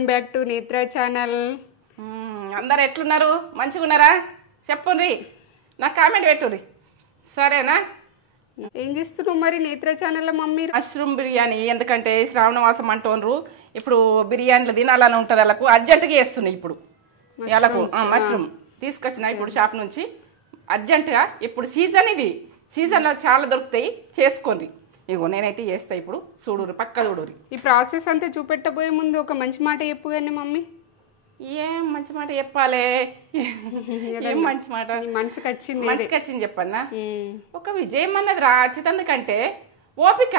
Welcome back to నేత్ర channel. అందరు ఎట్లున్నారు? మంచిగా ఉన్నారా? చెప్పుండ్రి, నాకు కామెంట్ పెట్టుర్రి, సరేనా? ఏం చేస్తున్నారు మరి నేత్ర ఛానల్లో మమ్మీ? మష్రూమ్ బిర్యానీ, ఎందుకంటే శ్రావణ మాసం అంటోన్రు, ఇప్పుడు బిర్యానీలు తినాలని ఉంటుంది, వాళ్ళకు అర్జెంటుగా చేస్తున్నాయి. ఇప్పుడు వాళ్ళకు మష్రూమ్ తీసుకొచ్చిన ఇప్పుడు షాప్ నుంచి అర్జెంటుగా. ఇప్పుడు సీజన్, ఇది సీజన్లో చాలా దొరుకుతాయి, చేసుకోండి. ఇగో నేనైతే చేస్తా ఇప్పుడు, చూడురి, పక్క చూడురి. ఈ ప్రాసెస్ అంతా చూపెట్టబోయే ముందు ఒక మంచి మాట చెప్పు కానీ మమ్మీ. ఏం మంచి మాట చెప్పాలి? ఏం మంచి మాట మనసుకు వచ్చింది? మనసుకు వచ్చింది చెప్పన్నా. ఒక విజయం అన్నది రాచితందుకంటే ఓపిక,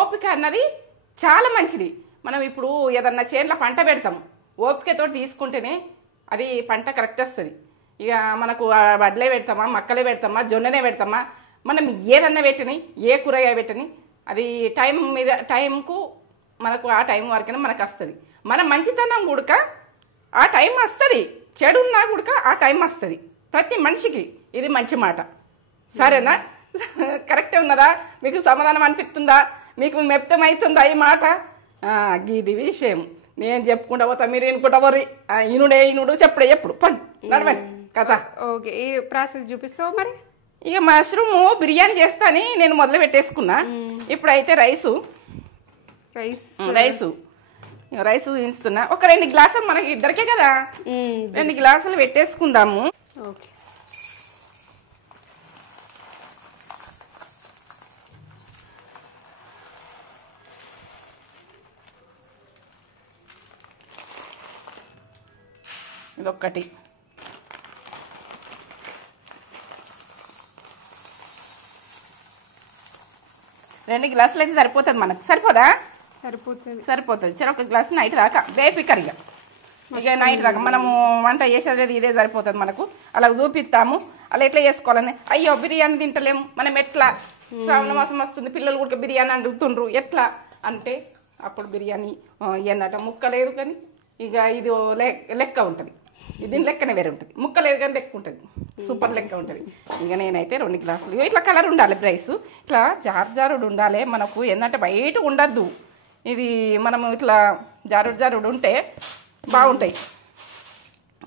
ఓపిక అన్నది చాలా మంచిది. మనం ఇప్పుడు ఏదన్నా చేనులో పంట పెడతాం, ఓపికతో తీసుకుంటేనే అది పంట కరెక్ట్ వస్తుంది. ఇక మనకు వడ్లే పెడతామా, మక్కలే పెడతామా, జొన్ననే పెడతామా, మనం ఏదన్నా పెట్టని, ఏ కూరగాయ పెట్టని, అది టైం మీద టైంకు మనకు ఆ టైం వరకనే మనకు వస్తుంది. మన మంచితనం కూడక ఆ టైం వస్తుంది, చెడు ఉన్నా కూడక ఆ టైం వస్తుంది ప్రతి మనిషికి. ఇది మంచి మాట, సరేనా? కరెక్టే ఉన్నదా? మీకు సమాధానం అనిపిస్తుందా? మీకు మెప్తం అవుతుందా ఈ మాట? ఇది విషయం నేను చెప్పుకుంటా పోతా, మీరు వినుకుంటా పోరి. ఇనుడు చెప్పుడే ఎప్పుడు పని నడవండి కదా. ఓకే, ఈ ప్రాసెస్ చూపిస్తావు మరి? ఇక మష్రూమ్ బిర్యానీ చేస్తాని నేను మొదలు పెట్టేసుకున్నా. ఇప్పుడైతే రైసు ఇస్తున్నా. ఒక 2 గ్లాసులు మనకి ఇద్దరికే కదా, 2 గ్లాసులు పెట్టేసుకుందాము. ఓకే, ఇదొక్కటి. రెండు గ్లాసులు అయితే సరిపోతుంది మనకు. సరిపోదా? సరిపోతుంది. సరే, 1 గ్లాసు నైట్ దాకా బేపికరిగా. ఇక నైట్ దాకా మనము వంట చేసేది ఇదే సరిపోతుంది మనకు. అలా చూపిస్తాము, అలా ఎట్లా చేసుకోవాలని. అయ్యో బిర్యానీ తింటలేము మనం, ఎట్లా? శ్రావణ మాసం వస్తుంది, పిల్లలు కూడా బిర్యానీ అడుగుతుండ్రు, ఎట్లా అంటే అప్పుడు బిర్యానీ ఏందట ముక్క లేదు కానీ, ఇక ఇది లెక్క ఉంటుంది, దీని లెక్కనే వేరే ఉంటుంది. ముక్క లేదు కానీ లెక్క ఉంటుంది, సూపర్ లెక్క ఉంటుంది. ఇక నేనైతే 2 గ్లాసులు. ఇట్లా కలర్ ఉండాలి, రైస్ ఇట్లా జారుడు ఉండాలి మనకు. ఏంటంటే బయట ఉండద్దు, ఇది మనము ఇట్లా జారుడు ఉంటే బాగుంటాయి.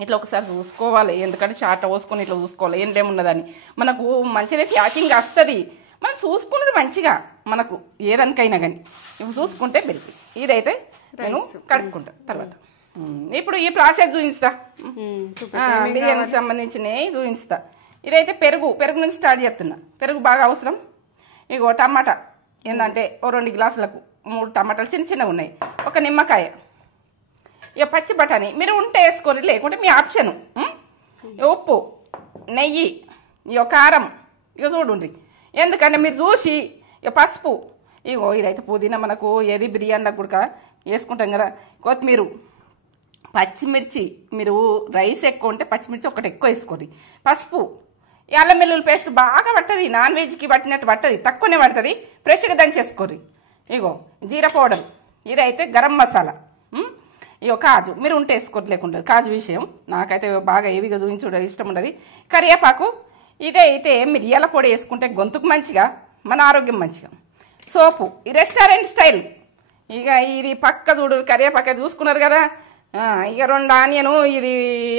ఇట్లా ఒకసారి చూసుకోవాలి, ఎందుకంటే చాట పోసుకొని ఇట్లా చూసుకోవాలి ఏంటేమున్నదని. మనకు మంచిగా ప్యాకింగ్ వస్తుంది, మనం చూసుకున్నది మంచిగా మనకు ఏదానికైనా కానీ ఇప్పుడు చూసుకుంటే పెరిగి. ఇదైతే నేను కడుక్కుంటా తర్వాత. ఇప్పుడు ఈ ప్రాసెస్ చూపిస్తా, బిర్యానీకి సంబంధించినవి చూపిస్తా. ఇదైతే పెరుగు నుంచి స్టార్ట్ చేస్తున్నా. పెరుగు బాగా అవసరం. ఇగో టమాటా ఏంటంటే 2 గ్లాసులకు 3 టమాటాలు చిన్నగా ఉన్నాయి, 1 నిమ్మకాయ, ఇక పచ్చి బఠానీ మీరు ఉంటే వేసుకోండి, లేకుంటే మీ ఆప్షను. ఉప్పు, నెయ్యి, ఇక కారం, ఇక చూడండి, ఎందుకంటే మీరు చూసి ఇక పసుపు. ఇగో ఇదైతే పుదీనా, మనకు ఏది బిర్యానీలకు కూడా వేసుకుంటాం కదా. కొత్తిమీర, పచ్చిమిర్చి, మీరు రైస్ ఎక్కువ ఉంటే పచ్చిమిర్చి 1 ఎక్కువ వేసుకోండి. పసుపు, అల్లం వెల్లుల్లి పేస్ట్ బాగా పట్టది, నాన్ వెజ్కి పట్టినట్టు పట్టది, తక్కువనే పడుతుంది, ఫ్రెష్గా దంచేసుకోండి. ఇగో జీరా పౌడర్, ఇదైతే గరం మసాలా, ఇగో కాజు మీరు ఉంటే వేసుకోండి, లేకుండా కాజు విషయం నాకైతే బాగా హెవీగా చూపించడం ఇష్టం ఉండదు. కరివేపాకు, ఇదే అయితే మిరియాల పొడి వేసుకుంటే గొంతుకు మంచిగా, మన ఆరోగ్యం మంచిగా. సోపు, ఈ రెస్టారెంట్ స్టైల్. ఇక ఇది పక్క చూడు, కరివేపాకు చూసుకున్నారు కదా. ఇక 2 ఆనియను ఇది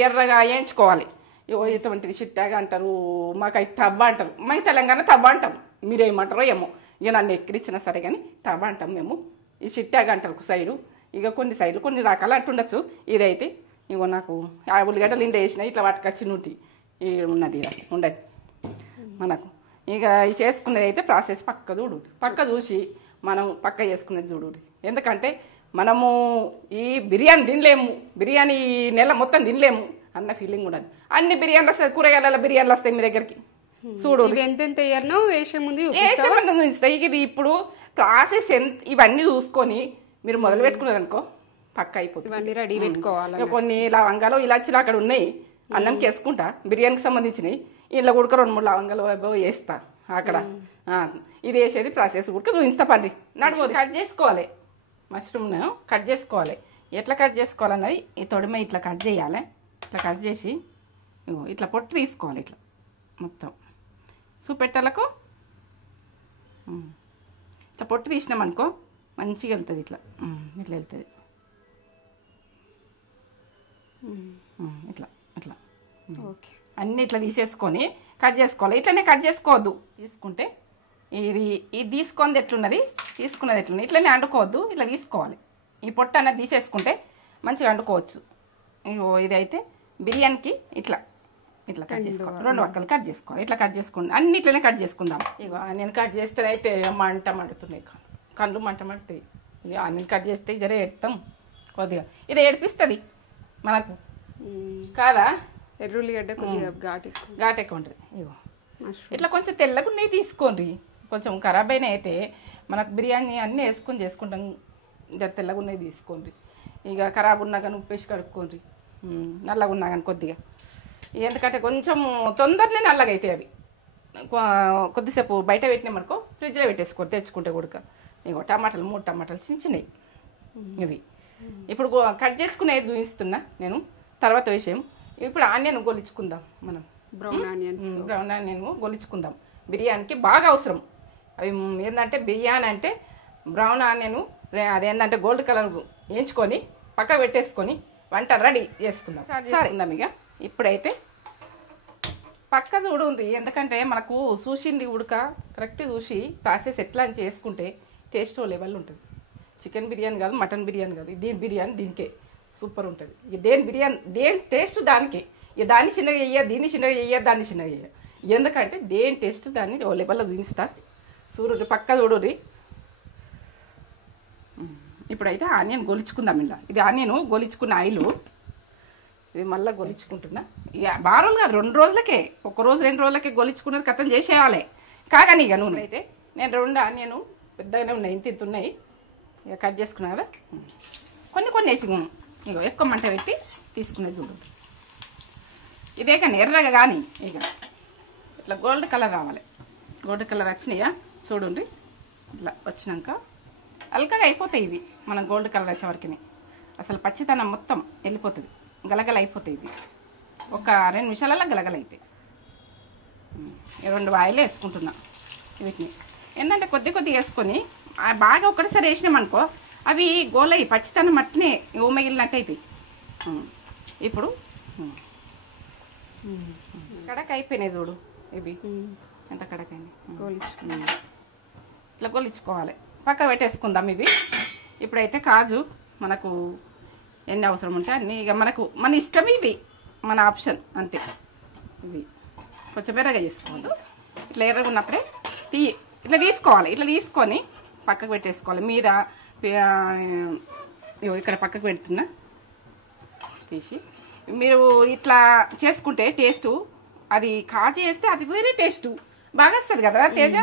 ఎర్రగా వేయించుకోవాలి. ఇటువంటిది చిట్టాగా అంటారు, మాకైతే తవ్వ అంటారు, మాకు తెలంగాణ తవ్వ అంటాం, మీరేమంటారో ఏమో. ఇక నన్ను ఎక్కిరిచ్చినా సరే కానీ తవ్వ అంటాం మేము. ఈ చిట్టాగా అంటారు ఒక సైడు, ఇక కొన్ని సైడ్లు కొన్ని రకాలు అంటుండొచ్చు. ఇదైతే ఇగో నాకు ఆ ఉల్లిగడ్డలు ఇండ వేసిన ఇట్లా వాటికొచ్చి నూటి ఉన్నది ఉండదు మనకు. ఇక ఇది చేసుకునేది అయితే ప్రాసెస్ పక్క చూడు, పక్క చూసి మనం పక్క చేసుకునేది చూడు. ఎందుకంటే మనము ఈ బిర్యానీ తినలేము, బిర్యానీ నెల మొత్తం తినలేము అన్న ఫీలింగ్ ఉండదు. అన్ని బిర్యానీలు వస్తాయి, కూరగాయల బిర్యానీలు వస్తాయి మీ దగ్గరికి. చూడు ఎంతెంత వేయను వేసే ముందు చూస్తాయి. ఇది ఇప్పుడు ప్రాసెస్ ఇవన్నీ చూసుకొని మీరు మొదలు పెట్టుకున్నారు అనుకో పక్క అయిపోతుంది. ఇవన్నీ రెడీ పెట్టుకోవాలి. కొన్ని లవంగాలు ఇలాచీలు అక్కడ ఉన్నాయి, అన్నంకి వేసుకుంటా, బిర్యానీకి సంబంధించినవి. ఇంట్లో కూడా 2-3 లవంగాలు వేస్తా అక్కడ. ఇది వేసేది ప్రాసెస్ కూడా చూపిస్తా. పండి నడుము కట్ చేసుకోవాలి, మష్రూమ్ను కట్ చేసుకోవాలి. ఎట్లా కట్ చేసుకోవాలన్నది ఈ తొడిమే ఇట్లా కట్ చేయాలి. ఇట్లా కట్ చేసి ఇట్లా పొట్టు తీసుకోవాలి, ఇట్లా మొత్తం చూపెట్టాలకు. ఇట్లా పొట్టు తీసినామనుకో మంచిగా వెళ్తుంది, ఇట్లా ఇట్లా వెళ్తుంది. ఇట్లా ఇట్లా ఓకే. అన్నీ ఇట్లా తీసేసుకొని కట్ చేసుకోవాలి. ఇట్లనే కట్ చేసుకోవద్దు. తీసుకుంటే ఇది తీసుకుంది ఎట్లున్నది, తీసుకున్నది ఎట్లున్నది, ఇట్లనే అండుకోవద్దు. ఇట్లా తీసుకోవాలి. ఈ పొట్ట అన్నది తీసేసుకుంటే మంచిగా అండుకోవచ్చు. ఇగో ఇదైతే బిర్యానీకి ఇట్లా ఇట్లా కట్ చేసుకోవాలి. 2 వక్కలు కట్ చేసుకోవాలి. ఇట్లా కట్ చేసుకోండి. అన్ని ఇట్లనే కట్ చేసుకుందాం. ఇగో నేను కట్ చేస్తే అయితే మంట మండుతున్నాయి, కళ్ళు మంట మండుతాయి. ఇక నేను కట్ చేస్తే జరే ఎడతాం కొద్దిగా. ఇది ఏడిపిస్తుంది మనకు కాదా. ఎర్రుల్లిగడ్డ కొద్దిగా ఘాటు ఎక్కువ ఉంటుంది. ఇగో ఇట్లా కొంచెం తెల్లగా ఉన్నాయి తీసుకోండి. కొంచెం ఖరాబ్ అయినా అయితే మనకు బిర్యానీ అన్నీ వేసుకొని చేసుకుంటాం. జర తెల్లగా ఉన్నాయి తీసుకోండి. ఇక ఖరాబ్ ఉన్నా కానీ ఉప్పేసి కడుక్కోండి. నల్లగా ఉన్నా కానీ కొద్దిగా, ఎందుకంటే కొంచెం తొందరనే నల్లగా అవుతాయి అవి. కొద్దిసేపు బయట పెట్టినామనుకో ఫ్రిడ్జ్లో పెట్టేసుకోండి తెచ్చుకుంటే ఉడక. ఇగో టమాటాలు 3 టమాటాలు చిన్నవి ఇవి. ఇప్పుడు కట్ చేసుకునేది చూపిస్తున్నా నేను, తర్వాత విషయం. ఇప్పుడు ఆనియన్ గొలిచుకుందాం మనం. బ్రౌన్ ఆనియన్ గొలిచుకుందాం. బిర్యానీకి బాగా అవసరం అవి. ఏంటంటే బిర్యానీ అంటే బ్రౌన్ ఆనియన్ అదేంటంటే గోల్డ్ కలర్ వేయించుకొని పక్క పెట్టేసుకొని వంట రెడీ చేసుకుందాం. ఇక ఇప్పుడైతే పక్క చూడండి, ఎందుకంటే మనకు చూసింది ఉడక కరెక్ట్ చూసి ప్రాసెస్ ఎట్లా అని చేసుకుంటే టేస్ట్ లెవెల్ ఉంటుంది. చికెన్ బిర్యానీ కాదు, మటన్ బిర్యానీ కాదు, దీని బిర్యానీ దీనికే సూపర్ ఉంటుంది. ఇక దేని టేస్ట్ దానికే. ఇక దాన్ని చిన్నగా వేయ, దీన్ని చిన్నగా వేయ, దాన్ని చిన్నగా వేయ. ఎందుకంటే దేని టేస్ట్ దాన్ని ఓ లెవెల్లో చూపిస్తా. చూడండి పక్క చూడండి. ఇప్పుడైతే ఆనియన్ గొలుచుకుందాం. ఇలా ఇది ఆనియన్ గొలుచుకున్న ఆయిల్. ఇది మళ్ళీ గొలుచుకుంటున్నా. ఇక బారోలు కాదు, 2 రోజులకే, 1 రోజు 2 రోజులకే గొలుచుకున్నది కథం చేసేయాలి. కాగాని ఇక నూనె అయితే నేను 2 ఆనియన్ పెద్దగానే ఉన్నాయి, ఇంత ఉన్నాయి. ఇక కట్ చేసుకున్నా కదా, కొన్ని వేసి ఇక ఎక్కువ మంట పెట్టి తీసుకునేది చూడండి. ఇదే కానీ ఎర్రగా కానీ ఇక ఇట్లా గోల్డ్ కలర్ రావాలి. గోల్డ్ కలర్ వచ్చినాయా చూడండి. ఇట్లా వచ్చినాక అల్కగా అయిపోతాయి ఇవి. మనం గోల్డ్ కలర్ వచ్చేవరకు అసలు పచ్చితనం మొత్తం వెళ్ళిపోతుంది, గలగల అయిపోతాయి ఇవి. ఒక 2 నిమిషాలలో గలగల అవుతాయి. 2 ఆయిల్ వేసుకుంటున్నా వీటిని. ఏంటంటే కొద్దిగా వేసుకొని బాగా ఒక్కటిసారి వేసినామనుకో అవి గోలయ్యి పచ్చితనం మట్టినే మిగిలినట్టు అవుతాయి. ఇప్పుడు కడక అయిపోయినాయి చూడు ఇవి, ఎంత కడకైనాయి. ఇట్లా గొలిచుకోవాలి. పక్క పెట్టేసుకుందాం ఇవి. ఇప్పుడైతే కాజు మనకు ఎన్ని అవసరం ఉంటే అన్ని, ఇక మన ఇష్టం ఇవి, మన ఆప్షన్ అంతే. ఇవి కొంచెం ఎర్రగా చేసుకోవద్దు. ఇట్లా ఎర్రగా ఉన్నప్పుడే ఇట్లా తీసుకోవాలి. ఇట్లా తీసుకొని పక్కకు పెట్టేసుకోవాలి. మీద ఇక్కడ పక్కకు పెడుతున్నా తీసి. మీరు ఇట్లా చేసుకుంటే టేస్టు, అది కాజు వేస్తే అది వేరే టేస్టు బాగా వస్తుంది కదా తేజ.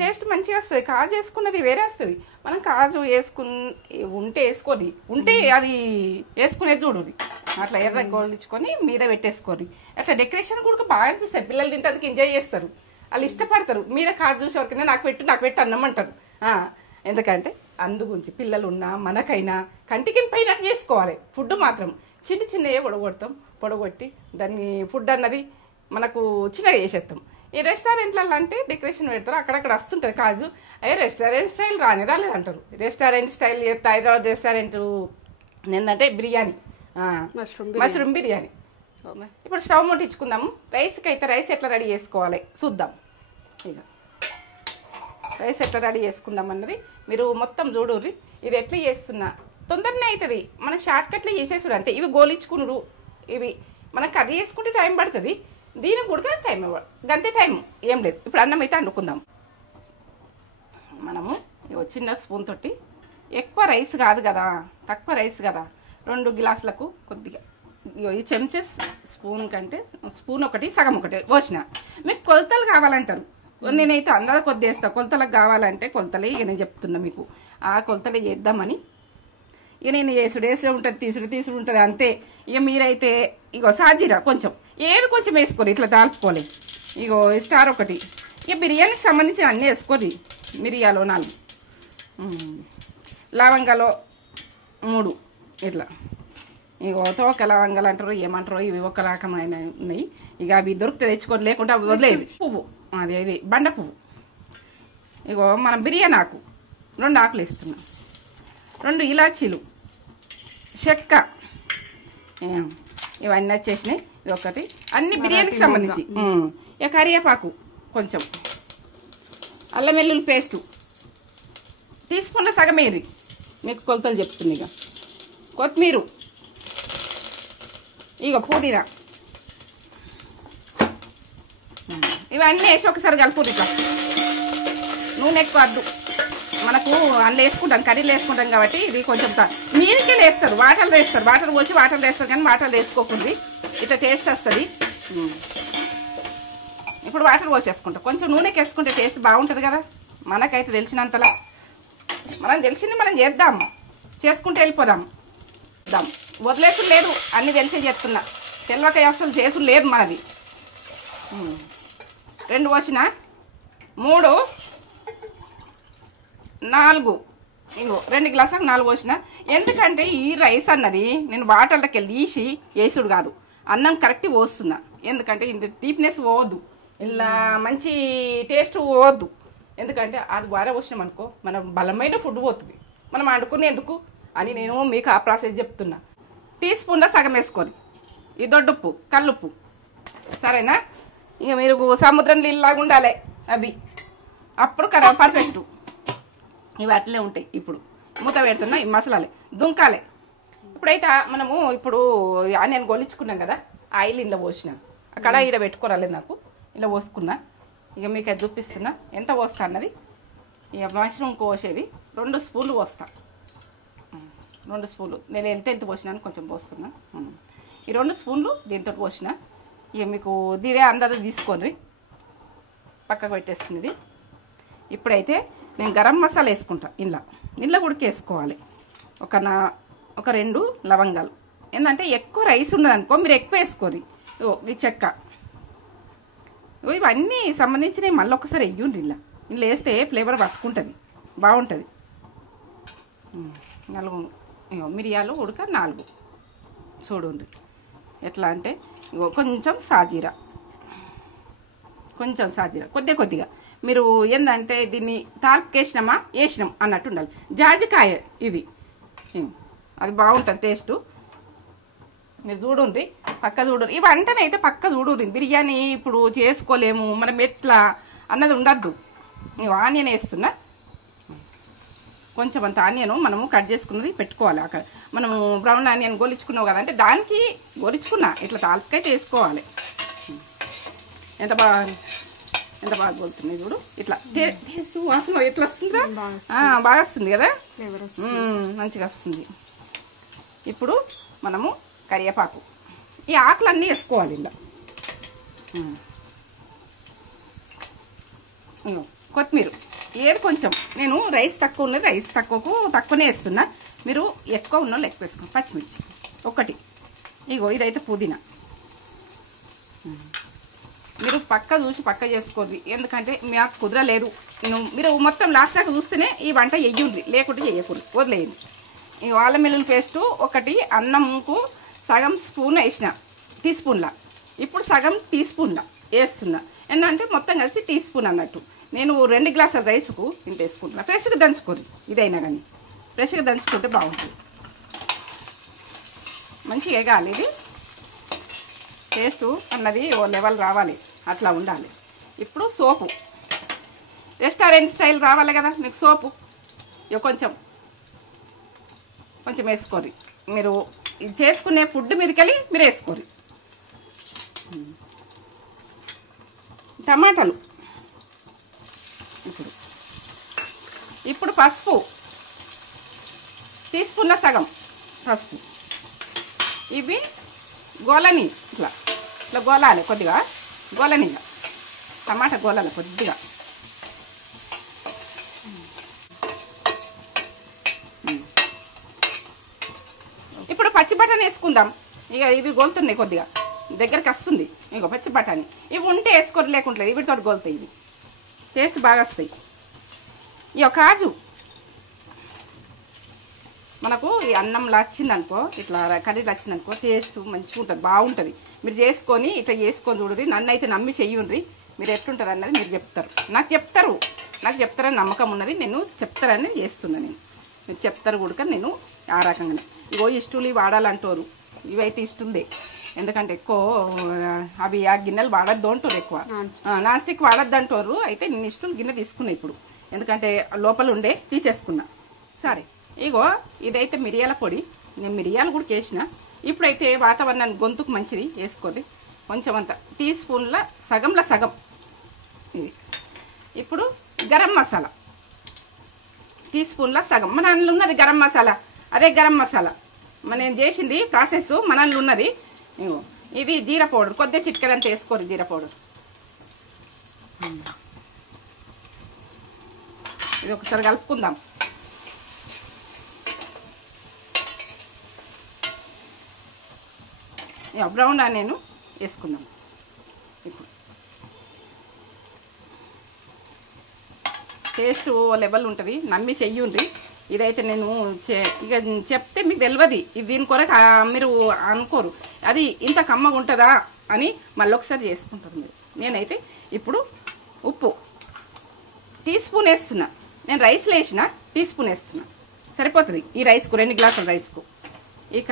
టేస్ట్ మంచిగా వస్తుంది. కాజు వేసుకున్నది వేరే వస్తుంది. మనం కాజు ఉంటే వేసుకోది, ఉంటే అది వేసుకునేది చూడు. అట్లా ఎర్ర గోలించుకొని మీద పెట్టేసుకోరు. అట్లా డెకరేషన్ కూడా బాగా అనిపిస్తుంది. పిల్లలు తింటే అది ఎంజాయ్ చేస్తారు, వాళ్ళు ఇష్టపడతారు. మీద కాజు చూసే వరకనే నాకు పెట్టు అన్నమంటారు. ఎందుకంటే అందు గురించి పిల్లలు ఉన్నా మనకైనా కంటికి పైనట్టు చేసుకోవాలి. ఫుడ్ మాత్రం చిన్నవే పొడగొట్టి దాన్ని ఫుడ్ అన్నది మనకు చిన్నగా చేసేస్తాం. ఈ రెస్టారెంట్లలో అంటే డెకరేషన్ పెడతారు, అక్కడక్కడ వస్తుంటుంది కాజు. అయ్యే రెస్టారెంట్ స్టైల్ రాలేదంటారు. రెస్టారెంట్ స్టైల్ చేస్తే హైదరాబాద్ రెస్టారెంట్ ఏంటంటే బిర్యానీ, మష్రూమ్ బిర్యానీ. ఇప్పుడు స్టవ్ ముట్టించుకుందాము. రైస్కి అయితే రైస్ ఎట్లా రెడీ చేసుకోవాలి చూద్దాం. ఇక రైస్ ఎట్లా రెడీ చేసుకుందాం అన్నది మీరు మొత్తం చూడుర్రి. ఇది ఎట్లా చేస్తున్నా తొందరనే అవుతుంది. మన షార్ట్ కట్లో చేసేసుడు అంతే. ఇవి గోలించుకునుడు, ఇవి మనం కర్రీ చేసుకుంటే టైం పడుతుంది. దీనికి కూడా టైం గంతే, టైం ఏం లేదు. ఇప్పుడు అన్నం అయితే వండుకుందాం. మనము చిన్న స్పూన్ తోటి, ఎక్కువ రైస్ కాదు కదా, తక్కువ రైస్ కదా, 2 గ్లాసులకు కొద్దిగా ఈ చెంచా స్పూన్ కంటే స్పూన్ ఒకటి సగం ఒకటి పోసిన. మీకు కొలతలు కావాలంటారు, నేనైతే అందరూ కొద్ది వేస్తా. కొలతలకు కావాలంటే కొలతలే ఇక నేను చెప్తున్నా మీకు. ఆ కొలతలే చేద్దామని ఇక నేను వేసుడు ఉంటుంది, తీసుడు ఉంటుంది అంతే. ఇక మీరైతే ఇగో సాజీరా కొంచెం ఏది కొంచెం వేసుకోరు, ఇట్లా దాల్చుకోవాలి. ఇగో స్టార్ ఒకటి. ఇక బిర్యానీకి సంబంధించి అన్నీ వేసుకోరు. మిరియాలు 4, లవంగాలు 3 ఇట్లా. ఇగో తోక లవంగాలు అంటారు ఏమంటారో, ఇవి ఒక రకమైన ఉన్నాయి. ఇక అవి దొరికితే తెచ్చుకోరు, లేకుంటే అవి వదిలేదు. పువ్వు అది బండ పువ్వు. ఇగో మనం బిర్యానీ ఆకు 2 ఆకులు వేస్తున్నాం. 2 ఇలాచీలు, చెక్క, ఇవన్నీ వచ్చేసినాయి. ఇది ఒకటి అన్ని బిర్యానీకి సంబంధించి. ఇక కరివేపాకు కొంచెం, అల్లం వెల్లుల్లి పేస్టు తీసుకున్న సగమేరి మీకు కొలతలు చెప్తుంది. ఇక కొత్తిమీర, ఇక పుదీనా, ఇవన్నీ వేసి ఒకసారి కలుపుతుంది. ఇట్లా నూనె ఎక్కువ వద్దు, మనకు అందులో వేసుకుంటాం, కర్రీలు వేసుకుంటాం కాబట్టి ఇది కొంచెం నీరుకే వేస్తారు, వాటర్లో వేస్తారు, వాటర్ పోసి వాటర్లో వేస్తారు, కానీ వాటర్లో వేసుకోకుండా ఇట్లా టేస్ట్ వస్తుంది. ఇప్పుడు వాటర్ పోసేసుకుంటాం, కొంచెం నూనెకి వేసుకుంటే టేస్ట్ బాగుంటుంది కదా. మనకైతే తెలిసినంతలా మనం తెలిసింది మనం చేద్దాం, చేసుకుంటే వెళ్ళిపోదాం. వదిలేసు లేదు, అన్ని తెలిసే చేస్తున్నా, తెలవక అసలు చేసుడు లేదు మనది. 2 పోసిన, 3, 4, ఇంకో 2 గ్లాసులకు 4 పోసిన. ఎందుకంటే ఈ రైస్ అన్నది నేను వాటర్లోకి వెళ్ళి తీసి వేసుడు కాదు, అన్నం కరెక్ట్ పోస్తున్నా. ఎందుకంటే ఇంత డీప్నెస్ పోవద్దు, ఇలా మంచి టేస్ట్ పోవద్దు. ఎందుకంటే అది బాగా పోసినాం అనుకో మనం బలమైన ఫుడ్ పోతుంది, మనం వండుకునేందుకు అని నేను మీకు ఆ ప్రాసెస్ చెప్తున్నా. టీ స్పూన్లో సగం వేసుకొని, ఈ దొడ్డుప్పు, కల్లుప్పు, సరేనా. ఇక మీరు సముద్రం నీళ్ళలాగా ఉండాలి అవి, అప్పుడు పర్ఫెక్ట్. ఇవి అట్లే ఉంటాయి. ఇప్పుడు మూత పెడుతున్నా, ఈ మసాలాలే దుంకాలి. ఇప్పుడైతే మనము ఇప్పుడు ఆనియన్ గొలిచుకున్నాం కదా, ఆయిల్ ఇంట్లో పోసిన, అక్కడ ఈడ పెట్టుకోరాలేదు నాకు, ఇలా పోసుకున్నా. ఇక మీకు అది చూపిస్తున్నా ఎంత పోస్తా అన్నది. ఇక మష్రూమ్ కోసేది 2 స్పూన్లు పోస్తా, 2 స్పూన్లు. నేను ఎంత పోసినాను కొంచెం పోస్తున్నా. ఈ 2 స్పూన్లు దీంతో పోసిన. ఇక మీకు దీరే అందాజ తీసుకోండి, పక్కకు పెట్టేస్తున్నది. ఇప్పుడైతే నేను గరం మసాలా వేసుకుంటా. ఇంట్లో ఉడికి వేసుకోవాలి. ఒక 2 లవంగాలు. ఏంటంటే ఎక్కువ రైస్ ఉన్నదనుకో మీరు ఎక్కువ వేసుకోరి. ఈ చెక్క, ఇవన్నీ సంబంధించినవి మళ్ళీ ఒకసారి వెయ్యండి. ఇంట్లో వేస్తే ఫ్లేవర్ పట్టుకుంటుంది, బాగుంటుంది. 4 మిరియాలు ఉడక 4 చూడండి. ఎట్లా అంటే కొంచెం సాజీరా, కొద్దిగా మీరు ఏంటంటే దీన్ని తాల్పుకేసినామా వేసినాం అన్నట్టు ఉండాలి. జాజికాయ ఇది, అది బాగుంటుంది టేస్టు. మీరు చూడండి, పక్క చూడండి. ఇవి అంటేనైతే పక్క చూడండి. బిర్యానీ ఇప్పుడు చేసుకోలేము మనం ఎట్లా అన్నది ఉండద్దు. ఇవి ఆనియన్ వేస్తున్నా, కొంచెం అంత ఆనియన్ మనము కట్ చేసుకున్నది పెట్టుకోవాలి. అక్కడ మనము బ్రౌన్ ఆనియన్ గోలించుకున్నావు కదా, అంటే దానికి గోలించుకున్నా ఇట్లా తాల్పుకైతే వేసుకోవాలి. ఎంత బాగా గోలుతుంది చూడు. ఇట్లా టేస్ట్ వాసన ఎట్లా వస్తుందా, బాగా వస్తుంది కదా, మంచిగా వస్తుంది. ఇప్పుడు మనము కరివేపాకు, ఈ ఆకులన్నీ వేసుకోవాలి. ఇలా కొత్తిమీర ఏది కొంచెం, నేను రైస్ తక్కువ ఉన్నది, రైస్ తక్కువనే వేస్తున్నా. మీరు ఎక్కువ ఉన్న ఎక్కువ వేసుకోండి. పచ్చిమిర్చి 1, ఇదైతే పుదీనా. మీరు పక్క చూసి పక్క చేసుకోండి, ఎందుకంటే మాకు కుదరలేదు. మీరు మొత్తం లాస్ట్ దాకా చూస్తేనే ఈ వంట వెయ్యండి, లేకుంటే చెయ్యకూడదు, వదిలేయండి. ఈ అల్లం వెల్లుల్లి పేస్టు 1, అన్నంకు సగం స్పూన్ వేసిన, టీ స్పూన్లా. ఇప్పుడు సగం టీ స్పూన్లా వేస్తున్నా. ఏంటంటే మొత్తం కలిసి టీ స్పూన్ అన్నట్టు. నేను 2 గ్లాసుల రైస్కు ఇంత వేసుకుంటున్నా. ఫ్రెష్గా దంచుకోండి, ఇదైనా కానీ ఫ్రెష్గా దంచుకుంటే బాగుంటుంది. మంచిగా వేగాలి, ఇది టేస్టు అన్నది ఓ లెవెల్ రావాలి, అట్లా ఉండాలి. ఇప్పుడు సోపు, రెస్టారెంట్ స్టైల్ రావాలి కదా మీకు సోపు. ఇక కొంచెం వేసుకోరి. మీరు చేసుకునే ఫుడ్ మీదకెళ్ళి మీరు వేసుకోరి. టమాటాలు, ఇప్పుడు పసుపు టీ స్పూన్ల సగం పసుపు. ఇవి గోలని ఇట్లా గోలాలి, కొద్దిగా గోలని, టమాటా గోలాలి కొద్దిగా. ఇప్పుడు పచ్చి బఠానీ వేసుకుందాం. ఇక ఇవి గోలుతున్నాయి, కొద్దిగా దగ్గరికి వస్తుంది. ఇక పచ్చి బఠానీ ఇవి ఉంటే వేసుకోరు, లేకుంటే వీటితో గోలుతాయి. ఇవి టేస్ట్ బాగా వస్తాయి. ఇక కాజు, మనకు ఈ అన్నంలో వచ్చిందనుకో, ఇట్లా కర్రీలో వచ్చిందనుకో టేస్ట్ మంచిగా ఉంటుంది, బాగుంటుంది. మీరు చేసుకొని ఇట్లా చేసుకొని చూడండి. నన్ను అయితే నమ్మి చెయ్యండి. మీరు ఎట్లుంటుంది అన్నది మీరు చెప్తారు, నాకు చెప్తారని నమ్మకం ఉన్నది. నేను చెప్తారని చేస్తున్నా. మీరు చెప్తారు కూడా నేను ఆ రకంగానే. ఇగో ఇష్టలు వాడాలంటారు, ఇవైతే ఇస్తుంది, ఎందుకంటే ఎక్కువ అవి ఆ గిన్నెలు వాడద్దు అంటారు, ఎక్కువ నాన్ స్టిక్ వాడద్దు అంటారు. అయితే నేను ఇష్టం గిన్నె తీసుకున్నా ఇప్పుడు, ఎందుకంటే లోపల ఉండే తీసేసుకున్నా. సరే ఇగో ఇదైతే మిరియాల పొడి, నేను మిరియాలు కూడా వేసిన. ఇప్పుడైతే వాతావరణానికి గొంతుకు మంచిది వేసుకోండి, కొంచెం అంత టీ స్పూన్ల సగంలో సగం ఇది. ఇప్పుడు గరం మసాలా టీ స్పూన్ల సగం, మన అందులో ఉన్నది గరం మసాలా, అదే గరం మసాలా నేను చేసింది ప్రాసెస్, మన అందులో ఉన్నది. ఇది జీరా పౌడర్, కొద్దిగా చిటికెడంత వేసుకోరు జీరా పౌడర్. ఇది ఒకసారి కలుపుకుందాం. బ్రౌన్ ఆనియన్ వేసుకుందాం. ఇప్పుడు టేస్ట్ లెవెల్ ఉంటుంది, నమ్మి చెయ్యండి. ఇదైతే నేను ఇక చెప్తే మీకు తెలియదు, ఇది దీని కొరకు మీరు అనుకోరు అది ఇంత కమ్మగా ఉంటుందా అని, మళ్ళీ ఒకసారి చేసుకుంటారు మీరు. నేనైతే ఇప్పుడు ఉప్పు టీ స్పూన్ వేస్తున్నా, నేను రైస్లో వేసిన టీ స్పూన్ వేస్తున్నా, సరిపోతుంది ఈ రైస్కు, 2 గ్లాసుల రైస్కు. ఇక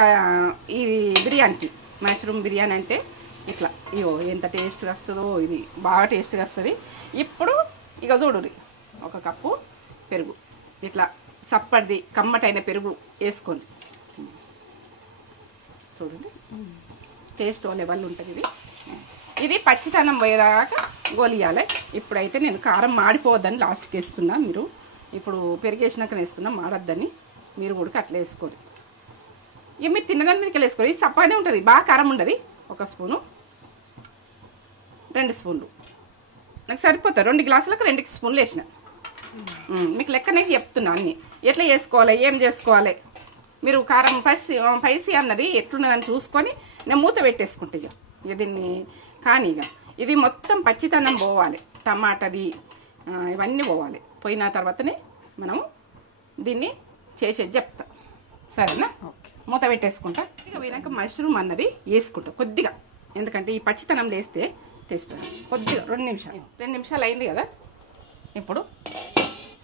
ఈ బిర్యానీకి, మష్రూమ్ బిర్యానీ అంటే ఇట్లా ఇగో ఎంత టేస్ట్గా వస్తుందో, ఇది బాగా టేస్ట్గా వస్తుంది. ఇప్పుడు ఇక చూడు, 1 కప్పు పెరుగు, ఇట్లా సప్పటిది కమ్మటైన పెరుగు వేసుకోండి. చూడండి టేస్ట్ లెవెల్ ఉంటుంది ఇది. ఇది పచ్చితనం పోయేదాకా గోలియాలి. ఇప్పుడైతే నేను కారం మాడిపోవద్దని లాస్ట్కి వేస్తున్నా, మీరు ఇప్పుడు పెరిగేసినాక వేస్తున్నా, మాడద్దని. మీరు కూడా అట్లా వేసుకోండి. ఇక మీరు తిన్నదాని మీదకి వేసుకోండి. ఇది చప్పగానే ఉంటుంది, బాగా కారం ఉండదు. 1 స్పూను 2 స్పూన్లు నాకు సరిపోతాయి. 2 గ్లాసులకు 2 స్పూన్లు వేసిన. మీకు లెక్కనేది చెప్తున్నా, అన్ని ఎట్లా చేసుకోవాలి, ఏం చేసుకోవాలి. మీరు కారం పైసి అన్నది ఎట్లున్నదని చూసుకొని నేను మూత పెట్టేసుకుంటా. ఇక దీన్ని కానీ ఇక ఇది మొత్తం పచ్చితనం పోవాలి, టమాటాది ఇవన్నీ పోవాలి. పోయిన తర్వాతనే మనం దీన్ని చేసేది చెప్తా, సరేనా? ఓకే, మూత పెట్టేసుకుంటా. ఇక పోయినాక మష్రూమ్ అన్నది వేసుకుంటా కొద్దిగా, ఎందుకంటే ఈ పచ్చితనం వేస్తే టేస్ట్ కొద్దిగా 2 నిమిషాలు అయింది కదా. ఇప్పుడు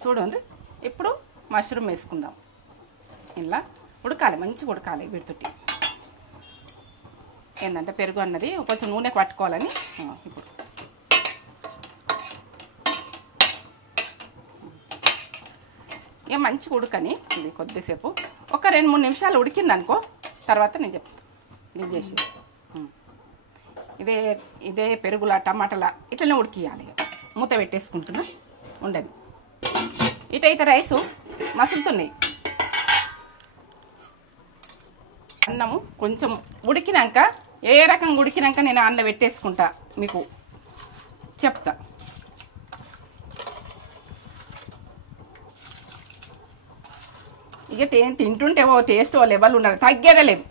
చూడండి, ఇప్పుడు మష్రూమ్ వేసుకుందాం. ఇలా ఉడకాలి, మంచిగా ఉడకాలి. వీటితోటి ఏంటంటే పెరుగు అన్నది కొంచెం నూనె పట్టుకోవాలని. ఇప్పుడు ఇక మంచిగా ఉడకని ఇది కొద్దిసేపు ఒక 2-3 నిమిషాలు ఉడికింది అనుకో, తర్వాత నేను చెప్తాను ఇది చేసి. ఇదే పెరుగులా టమాటాలా ఇట్లనే ఉడికియాలి. మూత పెట్టేసుకుంటున్నా, ఉండదు. ఇటైతే రైసు మసులుతున్నాయి. అన్నము కొంచెం ఉడికినాక, ఏ రకంగా ఉడికినాక నేను అన్నం పెట్టేసుకుంటా, మీకు చెప్తా. ఇక తింటుంటే టేస్ట్ లెవెల్ ఉండాలి, తగ్గేదే లేదు.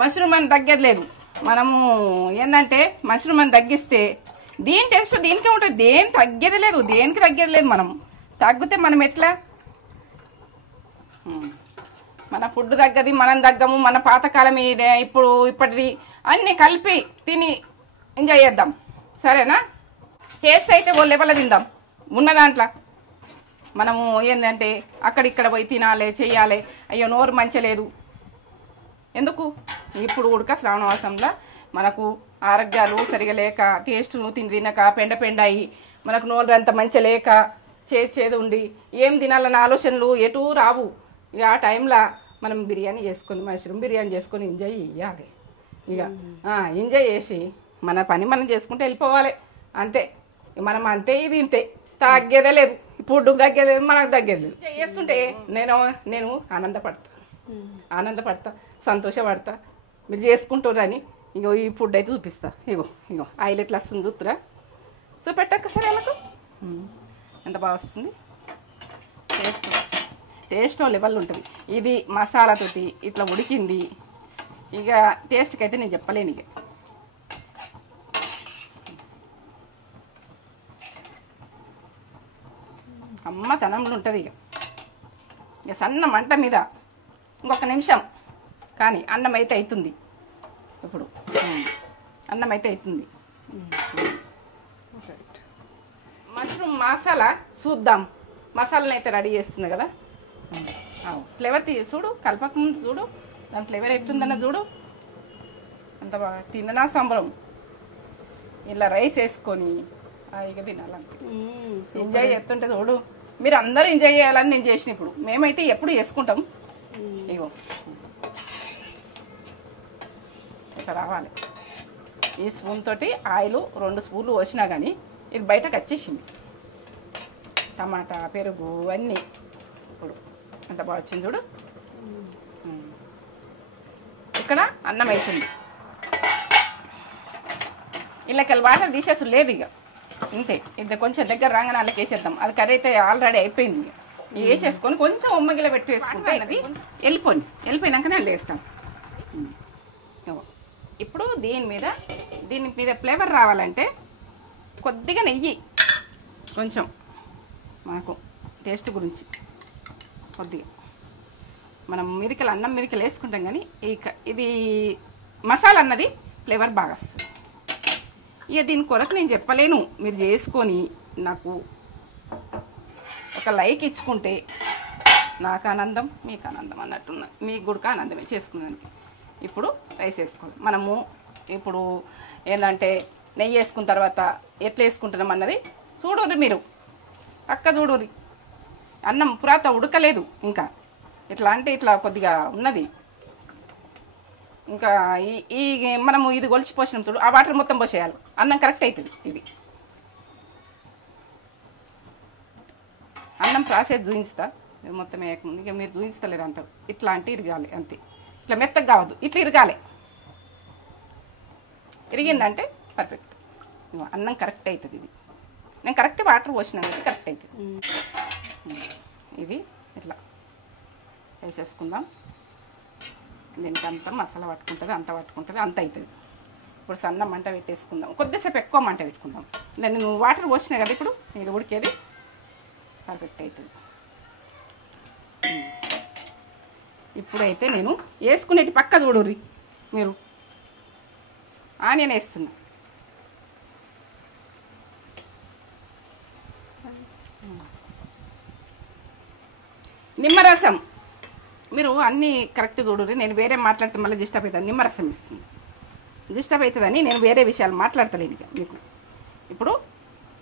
మష్రూమ్ అని తగ్గేది లేదు. మనము ఏంటంటే మష్రూమ్ అని తగ్గిస్తే దీని టేస్ట్ దీనికే ఉంటుంది, దేని తగ్గేది లేదు, దేనికి తగ్గేది లేదు. మనం తగ్గితే మనం ఎట్లా, మన ఫుడ్ తగ్గది, మనం తగ్గము. మన పాతకాలం ఇప్పటిది అన్ని కలిపి తిని ఎంజాయ్ చేద్దాం, సరేనా? టేస్ట్ అయితే ఓ లెవెల్ తిందాం. ఉన్న దాంట్లో మనము ఏంటంటే అక్కడిక్కడ పోయి తినాలి, చెయ్యాలి. అయ్యో నోరు మంచలేదు ఎందుకు? ఇప్పుడు ఉడక శ్రావణవాసంలో మనకు ఆరోగ్యాలు సరిగా లేక, టేస్ట్ తినక పెండ అయ్యి, మనకు నోరు అంత మంచి లేక, చేదు ఉండి ఏం తినాలన్న ఆలోచనలు ఎటూ రావు. ఇక ఆ టైంలో మనం బిర్యానీ చేసుకొని, మష్రూమ్ బిర్యానీ చేసుకొని ఎంజాయ్ చేయాలి. ఇక ఎంజాయ్ చేసి మన పని మనం చేసుకుంటే వెళ్ళిపోవాలి, అంతే. మనం అంతే, ఇది ఇంతే, తగ్గేదే లేదు. ఫుడ్ తగ్గేది లేదు, మనకు తగ్గేది లేదు. చేస్తుంటే నేను ఆనందపడతా, సంతోషపడతా. మీరు చేసుకుంటారని ఇగో ఈ ఫుడ్ అయితే చూపిస్తా. ఇగో ఆయిల్ ఎట్లా వస్తుంది చూస్తురా, చూపెట్టక్క సరే వాళ్ళకు ఎంత బాగా వస్తుంది. టేస్ట్ లెవెల్ ఉంటుంది. ఇది మసాలాతోటి ఇట్లా ఉడికింది. ఇక టేస్ట్కి అయితే నేను చెప్పలేను. ఇక అమ్మతనంలో ఉంటుంది. ఇక సన్న మంట మీద ఇంకొక నిమిషం కానీ అన్నం అయితే అవుతుంది. ఇప్పుడు అన్నం అయితే అవుతుంది. మష్రూమ్ మసాలా చూద్దాం. మసాలాని అయితే రెడీ చేస్తుంది కదా. ఫ్లేవర్ చూడు, కలపక ముందు చూడు, దాని ఫ్లేవర్ ఎట్లుందన్న చూడు. అంత బాగా తిన్నా సంబరం. ఇలా రైస్ వేసుకొని ఇక తినాలంటే ఎంజాయ్ చేస్తుంటే చూడు. మీరు అందరూ ఎంజాయ్ చేయాలని నేను చేసిన. ఇప్పుడు మేమైతే ఎప్పుడు చేసుకుంటాం. ఇగో ఇట్లా రావాలి. ఈ స్పూన్ తోటి ఆయిల్ 2 స్పూన్లు పోసినా కానీ ఇది బయటకు వచ్చేసింది. టమాటా పెరుగు అన్నీ ఇప్పుడు అంత బాగా వచ్చింది చూడు. ఇక్కడ అన్నం అవుతుంది. ఇళ్ళకెళ్ళి వాటర్ తీసేసి లేదు ఇక ఇంతే. ఇది కొంచెం దగ్గర రాగానే వాళ్ళకి వేసేద్దాం. అది కర్రీ అయితే ఆల్రెడీ అయిపోయింది. ఇక వేసేసుకొని కొంచెం ఉమ్మగిల పెట్టి వేసుకుంటే అది వెళ్ళిపోయినాక నేను వేస్తాను. ఇప్పుడు దీని మీద ఫ్లేవర్ రావాలంటే కొద్దిగా నెయ్యి, కొంచెం మాకు టేస్ట్ గురించి కొద్దిగా మనం అన్నం మిరికలు వేసుకుంటాం. కానీ ఇది మసాలా అన్నది ఫ్లేవర్ బాగా వస్తుంది. ఇక దీని కొరకు నేను చెప్పలేను. మీరు చేసుకొని నాకు ఒక లైక్ ఇచ్చుకుంటే నాకు ఆనందం, మీకు ఆనందం అన్నట్టున్న. మీకు కూడా ఆనందమే చేసుకున్నానికి. ఇప్పుడు రైస్ వేసుకోవాలి. మనము ఇప్పుడు ఏంటంటే నెయ్యి వేసుకున్న తర్వాత ఎట్లా వేసుకుంటున్నాం అన్నది చూడరు మీరు. చూడరు. అన్నం పురాత ఉడకలేదు ఇంకా. ఇట్లా అంటే ఇట్లా కొద్దిగా ఉన్నది. ఇంకా ఈ మనము ఇది గొలిచిపోసినాం చూడు, ఆ వాటర్ మొత్తం పోసేయాలి. అన్నం కరెక్ట్ అవుతుంది. ఇది అన్నం ప్రాసెస్ చూపిస్తా. మొత్తం వేయకముందు ఇక మీరు చూపిస్తలేరు అంటారు. ఇట్లా అంటే ఇరగాలి అంతే. ఇట్లా మెత్తగా కావద్దు, ఇట్లా ఇరగాలి. ఇరిగిందంటే పర్ఫెక్ట్. అన్నం కరెక్ట్ అవుతుంది. ఇది నేను కరెక్ట్ వాటర్ పోసినాను కరెక్ట్ అవుతుంది. ఇది ఇట్లా వేసేసుకుందాం. దీనికి అంత మసాలా పట్టుకుంటుంది, అంత పట్టుకుంటుంది, అంత అవుతుంది. ఇప్పుడు సన్న మంట పెట్టేసుకుందాం. కొద్దిసేపు ఎక్కువ మంట పెట్టుకుందాం. నేను వాటర్ పోసినా కదా ఇప్పుడు ఇది ఉడికేది పర్ఫెక్ట్ అవుతుంది. ఇప్పుడైతే నేను వేసుకునేటి పక్క చూడుర్రి మీరు. ఆనియన్ వేస్తున్నా. నిమ్మరసం మీరు అన్నీ కరెక్ట్ చూడుర్రి. నేను వేరే మాట్లాడితే మళ్ళీ డిస్టర్బ్ అవుతుంది. నిమ్మరసం ఇస్తుంది. డిస్టర్బ్ అవుతుందని నేను వేరే విషయాలు మాట్లాడతలేను ఇక మీకు. ఇప్పుడు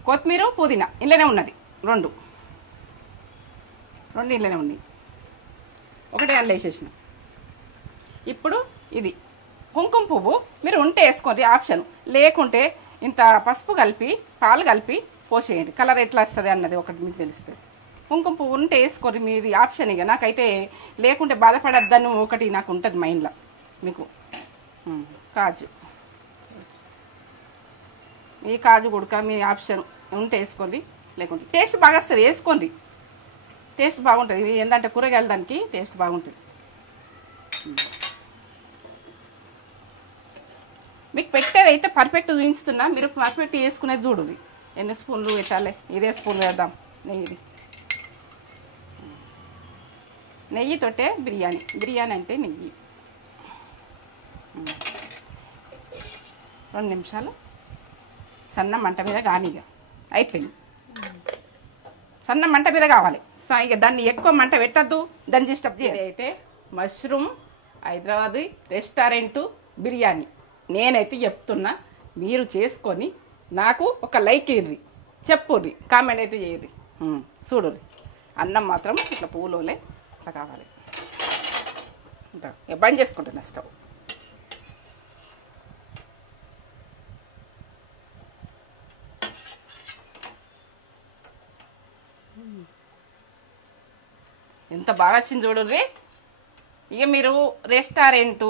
కొత్తిమీర పుదీనా ఇళ్ళనే ఉన్నది. రెండు ఇళ్ళనే ఉన్నాయి. ఒకటే అల్ల వేసేసిన. ఇప్పుడు ఇది కుంకుమ పువ్వు మీరు ఉంటే వేసుకోండి, ఆప్షన్. లేకుంటే ఇంత పసుపు కలిపి పాలు కలిపి పోసేయండి. కలర్ ఎట్లా వస్తుంది అన్నది ఒకటి మీకు తెలుస్తుంది. కుంకుమ పువ్వు ఉంటే వేసుకోండి, మీది ఆప్షన్. ఇక నాకైతే లేకుంటే బాధపడద్దని ఒకటి నాకు ఉంటుంది మైండ్లో. మీకు కాజు, ఈ కాజు గుడక మీ ఆప్షన్ ఉంటే వేసుకోండి. లేకుంటే టేస్ట్ బాగా వస్తుంది, వేసుకోండి. టేస్ట్ బాగుంటుంది. ఇవి ఏంటంటే కూరగాయల దానికి టేస్ట్ బాగుంటుంది. మీకు పెట్టేది అయితే పర్ఫెక్ట్ చూపిస్తున్నా. మీరు పర్ఫెక్ట్ వేసుకునేది చూడండి. ఎన్ని స్పూన్లు పెట్టాలి? ఇదే స్పూన్ వేద్దాం నెయ్యి. నెయ్యితోటే బిర్యానీ అంటే నెయ్యి. 2 నిమిషాలు సన్న మంట మీద కానిగా అయిపోయింది. సన్న మంట మీద కావాలి. ఇక దాన్ని ఎక్కువ మంట పెట్టద్దు, దాన్ని డిస్టర్బ్ చేయాలి. అయితే మష్రూమ్ హైదరాబాద్ రెస్టారెంట్ బిర్యానీ నేనైతే చెప్తున్నా. మీరు చేసుకొని నాకు ఒక లైక్ ఇర్రి, చెప్పుర్రి, కామెంట్ అయితే చేయర్రి. చూడుర్రి. అన్నం మాత్రం ఇట్లా పువ్వులోలే ఇట్లా కావాలి. ఇక బంద్ చేసుకుంటున్నా స్టవ్. ఎంత బాగా వచ్చింది చూడుర్రి. ఇక మీరు రెస్టారెంటు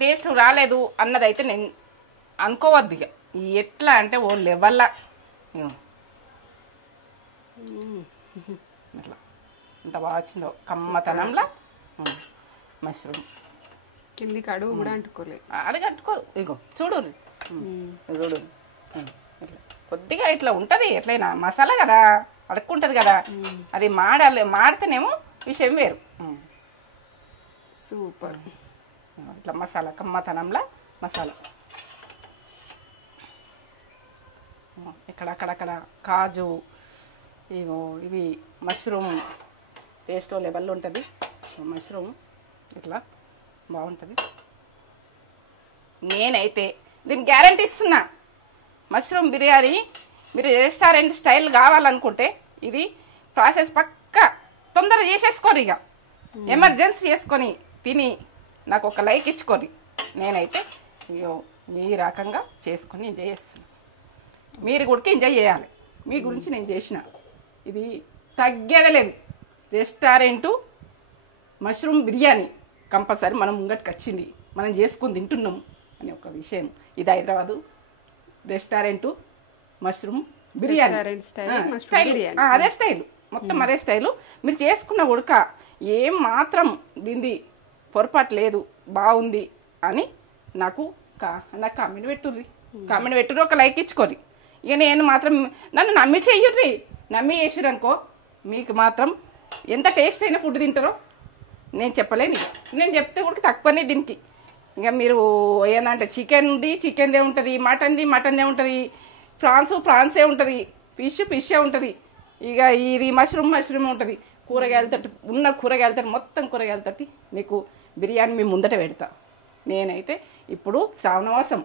టేస్ట్ రాలేదు అన్నదైతే నేను అనుకోవద్దు. ఇక ఎట్లా అంటే ఓ లెవెల్లా అట్లా ఎంత బాగా వచ్చిందో కమ్మతనంలా. మష్రూమ్ కిందికి అడుగు కూడా అంటుకోలేదు. అడుగు అంటుకో. ఇగో చూడు చూడు ఇట్లా కొద్దిగా ఇట్లా ఉంటుంది. ఎట్లయినా మసాలా కదా, అడుక్కుంటుంది కదా. అది మాడితేనేమో విషయం వేరు. సూపర్. ఇట్లా మసాలా కమ్మతనంలా మసాలా. అక్కడక్కడ కాజు, ఇగో ఇవి మష్రూమ్ టేస్ట్ లెవెల్లో ఉంటుంది. మష్రూమ్ ఇట్లా బాగుంటుంది. నేనైతే దీని గ్యారంటీ ఇస్తున్నా. మష్రూమ్ బిర్యానీ మీరు రెస్టారెంట్ స్టైల్ కావాలనుకుంటే ఇది ప్రాసెస్ పక్కా తొందరగా చేసేసుకోరు. ఇక ఎమర్జెన్సీ చేసుకొని తిని నాకు ఒక లైక్ ఇచ్చుకొని నేనైతే ఈ రకంగా చేసుకొని ఎంజాయ్ చేస్తున్నాను. మీరు కూడా ఎంజాయ్ చేయాలి. మీ గురించి నేను చేసిన ఇది తగ్గేదే లేదు. రెస్టారెంటు మష్రూమ్ బిర్యానీ కంపల్సరీ మనం ముంగటికి వచ్చింది, మనం చేసుకుని తింటున్నాం అనే ఒక విషయం. ఇది Hyderabad restaurant mushroom biryani style. అదే స్టైల్, మొత్తం అదే స్టైలు. మీరు చేసుకున్న ఉడక ఏం మాత్రం దీనిది పొరపాటు లేదు, బాగుంది అని నాకు కామెంట్ పెట్టుర్రి. కామెంట్ పెట్టుర్రి, ఒక లైక్ ఇచ్చుకోరి. ఇక నేను మాత్రం నన్ను నమ్మి చెయ్యుర్రి. నమ్మి చేసిర్రు అనుకో మీకు మాత్రం ఎంత టేస్ట్ అయిన ఫుడ్ తింటారో నేను చెప్పలేను. ఇక నేను చెప్తే కూడా తక్కువనే దీనికి. ఇక మీరు ఏంటంటే చికెన్దే ఉంటుంది, మటన్దే ఉంటుంది, ప్రాన్సే ఉంటుంది, ఫిషే ఉంటుంది. ఇక ఇది మష్రూమ్ ఉంటుంది. కూరగాయలతో మొత్తం కూరగాయలతోటి మీకు బిర్యానీ మీ ముందట పెడతా. నేనైతే ఇప్పుడు శ్రావణవాసం,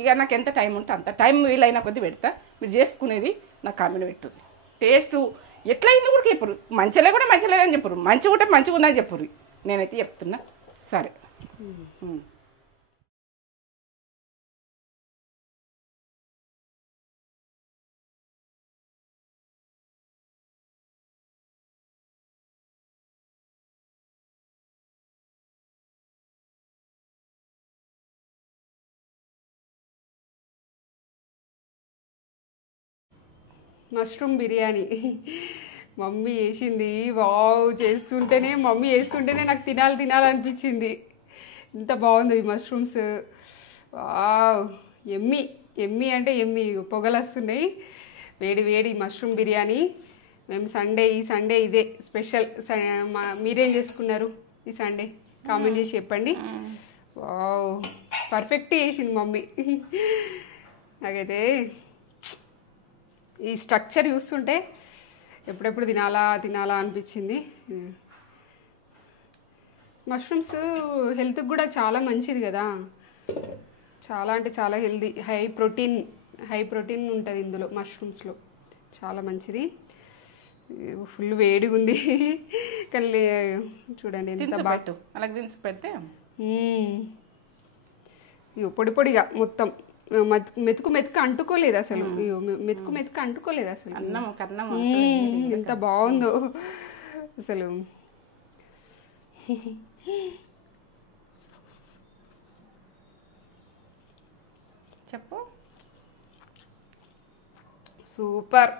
ఇక నాకు ఎంత టైం ఉంటే అంత టైం వీలైన కొద్దీ పెడతా. మీరు చేసుకునేది నాకు కామెంట్ పెట్టుర్రి. టేస్ట్ ఎట్లయింది కూడా చెప్పరు. మంచిలే కూడా మంచిలేదని చెప్పరు, మంచిగా ఉంటే మంచిగా ఉందని చెప్పరు. నేనైతే చెప్తున్నా. సరే. మష్రూమ్ బిర్యానీ మమ్మీ చేసింది. వావ్, మమ్మీ చేస్తుంటేనే నాకు తినాలనిపించింది. ఇంత బాగుంది ఈ మష్రూమ్స్. వావ్, ఎమ్మి అంటే ఎమ్మి. పొగలు వస్తున్నాయి. వేడి మష్రూమ్ బిర్యానీ. మేము ఈ సండే ఇదే స్పెషల్. మీరేం చేసుకున్నారు ఈ సండే? కామెంట్ చేసి చెప్పండి. వావ్, పర్ఫెక్ట్ చేసింది మమ్మీ. నాకైతే ఈ స్ట్రక్చర్ చూస్తుంటే ఎప్పుడెప్పుడు తినాలా అనిపించింది. మష్రూమ్స్ హెల్త్కి కూడా చాలా మంచిది కదా. చాలా అంటే చాలా హెల్తీ. హై ప్రోటీన్ ఉంటుంది ఇందులో, మష్రూమ్స్లో. చాలా మంచిది. ఫుల్ వేడిగా ఉంది కానీ చూడండి ఎంత బాగా అలా పెడితే పొడిగా మొత్తం మెతుకు అంటుకోలేదు అసలు. మెతుకు అంటుకోలేదు అసలు. ఎంత బాగుందో అసలు. చెప్పు. సూపర్.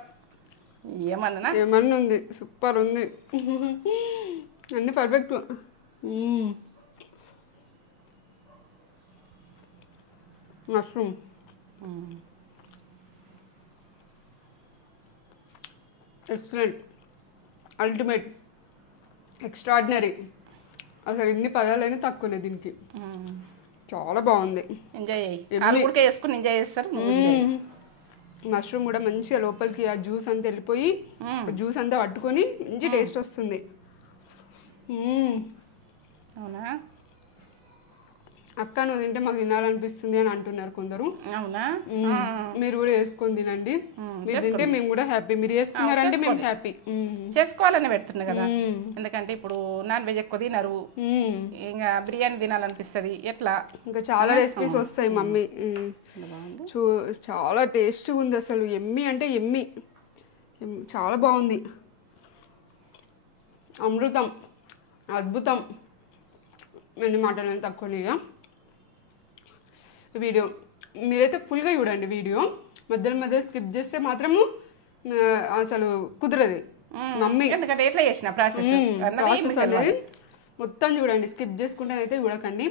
ఏమన్నా ఉంది, సూపర్ ఉంది. అన్ని perfect. Mushroom excellent, ultimate, extraordinary. అసలు ఇన్ని పదాలైనా తక్కువనే దీనికి. చాలా బాగుంది. చేసుకుని ఎంజాయ్ చేస్తారు. మష్రూమ్ కూడా మంచిగా లోపలికి ఆ జ్యూస్ అంతా వెళ్ళిపోయి జ్యూస్ అంతా పట్టుకొని మంచి టేస్ట్ వస్తుంది. అవునా అక్క, నువ్వు తింటే మాకు తినాలనిపిస్తుంది అని అంటున్నారు కొందరు. అవునా? మీరు కూడా వేసుకొని తినండి. మీరు తింటే మేము కూడా హ్యాపీ. మీరు వేసుకున్నారంటే మేము హ్యాపీ. చేసుకోవాలని పెడుతున్నా కదా. ఎందుకంటే ఇప్పుడు నాన్ వెజ్ ఎక్కువ తినరు, ఇంకా బిర్యానీ తినాలనిపిస్తుంది. ఎట్లా ఇంకా చాలా రెసిపీస్ వస్తాయి మమ్మీ. చాలా టేస్ట్గా ఉంది అసలు. ఎమ్మి అంటే ఎమ్మి, చాలా బాగుంది. అమృతం, అద్భుతం. ఎన్ని మాటలు తక్కువ. వీడియో మీరైతే ఫుల్గా చూడండి. వీడియో మధ్యలో స్కిప్ చేస్తే మాత్రము అసలు కుదరదు మమ్మీ. ఎందుకంటే ఎట్లా చేసిన ప్రాసెస్ అనేది మొత్తం చూడండి. స్కిప్ చేసుకుంటేనైతే చూడకండి.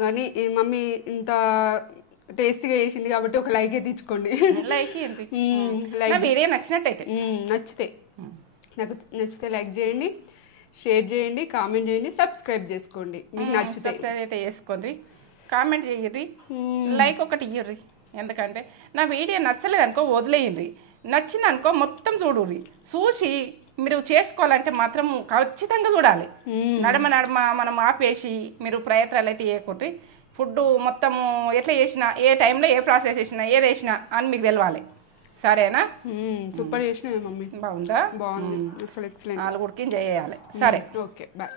కానీ మమ్మీ ఇంత టేస్టీగా చేసింది కాబట్టి ఒక లైక్ అయితే ఇచ్చుకోండి. నచ్చితే నాకు నచ్చితే లైక్ చేయండి, షేర్ చేయండి, కామెంట్ చేయండి, సబ్స్క్రైబ్ చేసుకోండి. మీకు నచ్చితే అయితే చేసుకోండి, కామెంట్ చేయర్రి, లైక్ ఒకటి ఇయ్యర్రి. ఎందుకంటే నా వీడియో నచ్చలేదు అనుకో వదిలేయండి, నచ్చింది అనుకో మొత్తం చూడుర్రి. చూసి మీరు చేసుకోవాలంటే మాత్రం ఖచ్చితంగా చూడాలి. నడమ మనం ఆపేసి మీరు ప్రయత్నాలు అయితే చేయకూడదు. ఫుడ్ మొత్తము ఎట్లా చేసినా, ఏ టైంలో ఏ ప్రాసెస్ చేసినా, ఏది వేసినా అని మీకు తెలవాలి. సరేనా? సూపర్ చేసినావే మమ్మీ. బాగుందా? బాగుంది అసలు, ఎక్సలెంట్. 4 ఉడికించి చేయాలి. సరే, ఓకే, బాయ్.